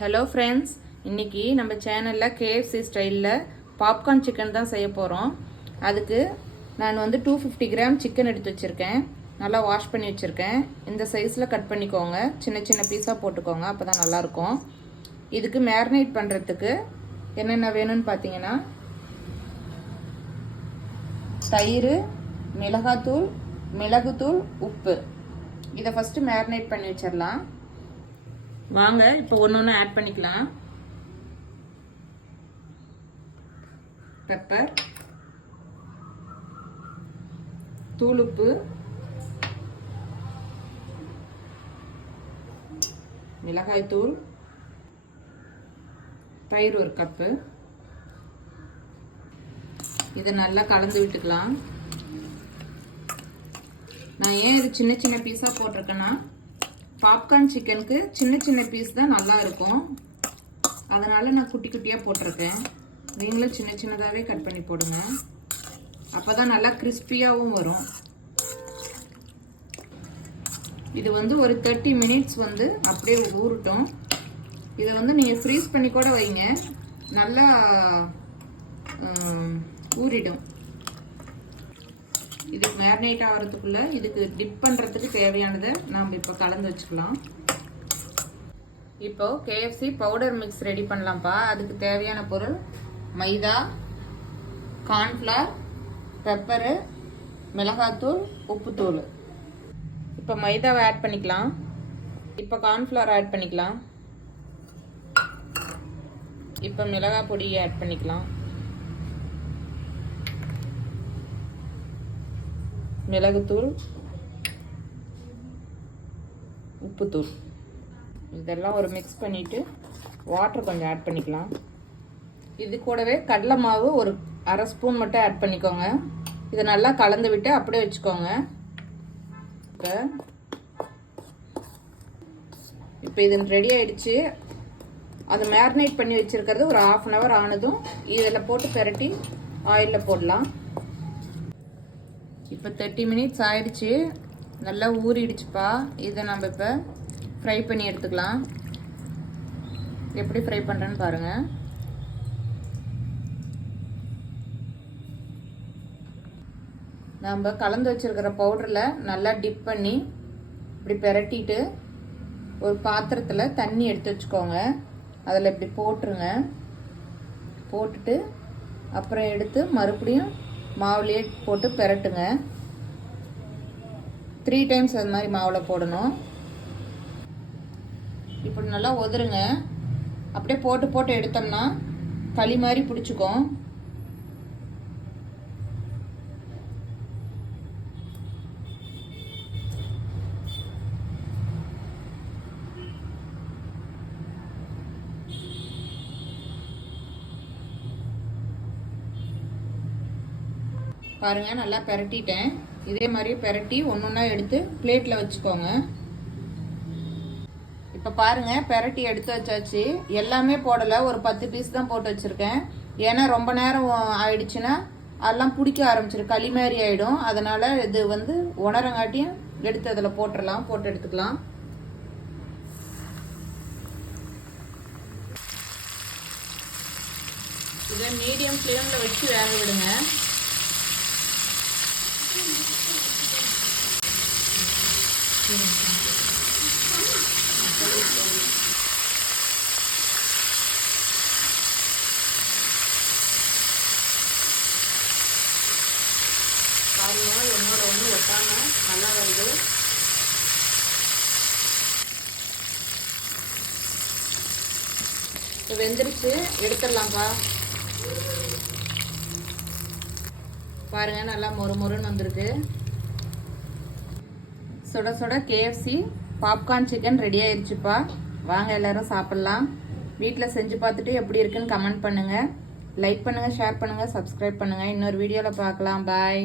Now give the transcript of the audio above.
Hello friends, இன்றைக்கி நம்ம சேனலில் கேஎஃப்சி ஸ்டைலில் பாப்கார்ன் சிக்கன் தான் செய்ய போகிறோம். அதுக்கு நான் 250 கிராம் சிக்கன் எடுத்து வச்சுருக்கேன். நல்லா வாஷ் பண்ணி வச்சுருக்கேன். இந்த சைஸில் கட் பண்ணிக்கோங்க, சின்ன சின்ன பீஸாக போட்டுக்கோங்க, அப்போ தான் நல்லாயிருக்கும். இதுக்கு மேரினேட் பண்ணுறதுக்கு என்னென்ன வேணும்னு பார்த்தீங்கன்னா, தயிர், மிளகாத்தூள், மிளகுத்தூள், உப்பு. இதை ஃபஸ்ட்டு மேரினேட் பண்ணி வச்சிடலாம். வாங்க இப்போ ஒன்று ஆட் பண்ணிக்கலாம். பெப்பர், தூளுப்பு, மிளகாய் தூள், தயிர் ஒரு கப்பு. இதை நல்லா கலந்து விட்டுக்கலாம். நான் ஏன் இது சின்ன சின்ன பீஸாக போட்டிருக்கேன்னா, பாப்கார்ன் சிக்கனுக்கு சின்ன சின்ன பீஸ் தான் நல்லா இருக்கும். அதனால் நான் குட்டி குட்டியாக போட்டிருக்கேன். நீங்களும் சின்ன சின்னதாகவே கட் பண்ணி போடுங்க, அப்போ தான் நல்லா கிறிஸ்பியாகவும் வரும். இது ஒரு 30 மினிட்ஸ் அப்படியே ஊறட்டும். இதை நீங்கள் ஃப்ரீஸ் பண்ணி கூட வைங்க, நல்லா ஊறிடும். இதுக்கு மேரினேட் ஆகிறதுக்குள்ள இதுக்கு டிப் பண்ணுறதுக்கு தேவையானதை நாம் இப்போ கலந்து வச்சுக்கலாம். இப்போ கேஎஃப்சி பவுடர் மிக்ஸ் ரெடி பண்ணலாம்ப்பா. அதுக்கு தேவையான பொருள் மைதா, கார்ன்ஃப்ளவர், பெப்பரு, மிளகாத்தூள், உப்புத்தூள். இப்போ மைதாவை ஆட் பண்ணிக்கலாம். இப்போ கார்ன்ஃப்ளவர் ஆட் பண்ணிக்கலாம். இப்போ மிளகாய் பொடியை ஆட் பண்ணிக்கலாம். மிளகுத்தூள், உப்புத்தூள், இதெல்லாம் ஒரு மிக்ஸ் பண்ணிவிட்டு வாட்டர் கொஞ்சம் ஆட் பண்ணிக்கலாம். இது கூடவே கடலை மாவு ஒரு அரை ஸ்பூன் மட்டும் ஆட் பண்ணிக்கோங்க. இதை நல்லா கலந்து விட்டு அப்படியே வச்சுக்கோங்க. இப்போ இது ரெடி ஆயிடுச்சு. அது மேரினேட் பண்ணி வச்சிருக்கிறது ஒரு 1/2 hour ஆனதும் இதில் போட்டு பெரட்டி ஆயிலில் போடலாம். இப்போ 30 மினிட்ஸ் ஆயிடுச்சு, நல்லா ஊறிடுச்சுப்பா. இதை நம்ம இப்போ ஃப்ரை பண்ணி எடுத்துக்கலாம். எப்படி ஃப்ரை பண்ணுறேன்னு பாருங்கள். நம்ம கலந்து வச்சுருக்கிற பவுடரில் நல்லா டிப் பண்ணி இப்படி பெரட்டிட்டு ஒரு பாத்திரத்தில் தண்ணி எடுத்து வச்சுக்கோங்க. அதில் இப்படி போட்டுருங்க. போட்டுட்டு அப்புறம் எடுத்து மறுபடியும் மாவுலேயே போட்டு பெரட்டுங்க. 3 times அது மாதிரி மாவில் போடணும். இப்படி நல்லா உதருங்க. அப்படியே போட்டு போட்டு எடுத்தோம்னா களி மாதிரி பிடிச்சிக்கும். பாருங்க, நல்லா பெரட்டிட்டேன். இதே மாதிரி பெரட்டி ஒன்றா எடுத்து பிளேட்டில் வச்சுக்கோங்க. இப்போ பாருங்க, பெரட்டி எடுத்து வச்சாச்சு. எல்லாமே போடலை, ஒரு 10 பீஸ் தான் போட்டு வச்சுருக்கேன். ஏன்னா ரொம்ப நேரம் ஆயிடுச்சுன்னா அதெல்லாம் பிடிக்க ஆரம்பிச்சிடும், களி மாதிரி ஆகிடும். அதனால் இது உணரங்காட்டியும் எடுத்து அதில் போட்டுடலாம், போட்டு எடுத்துக்கலாம். இதை மீடியம் ஃப்ளேமில் வச்சு வேக விடுங்க. பாருங்க, ஒன்னோட ஒன்று ஒட்டாம நல்லா வருது. இப்போ வெந்துருச்சு, எடுத்துடலாம்ப்பா. பாருங்க, நல்லா மொறுமொறுன்னு வந்திருக்கு. சுட சுட கேஎஃப்சி பாப்கார்ன் சிக்கன் ரெடி ஆயிடுச்சுப்பா. வாங்க எல்லாரும் சாப்பிட்லாம். வீட்டில் செஞ்சு பார்த்துட்டு எப்படி இருக்குன்னு கமெண்ட் பண்ணுங்கள். லைக் பண்ணுங்கள், ஷேர் பண்ணுங்கள், சப்ஸ்கிரைப் பண்ணுங்கள். இன்னொரு வீடியோவில் பார்க்கலாம். பாய்.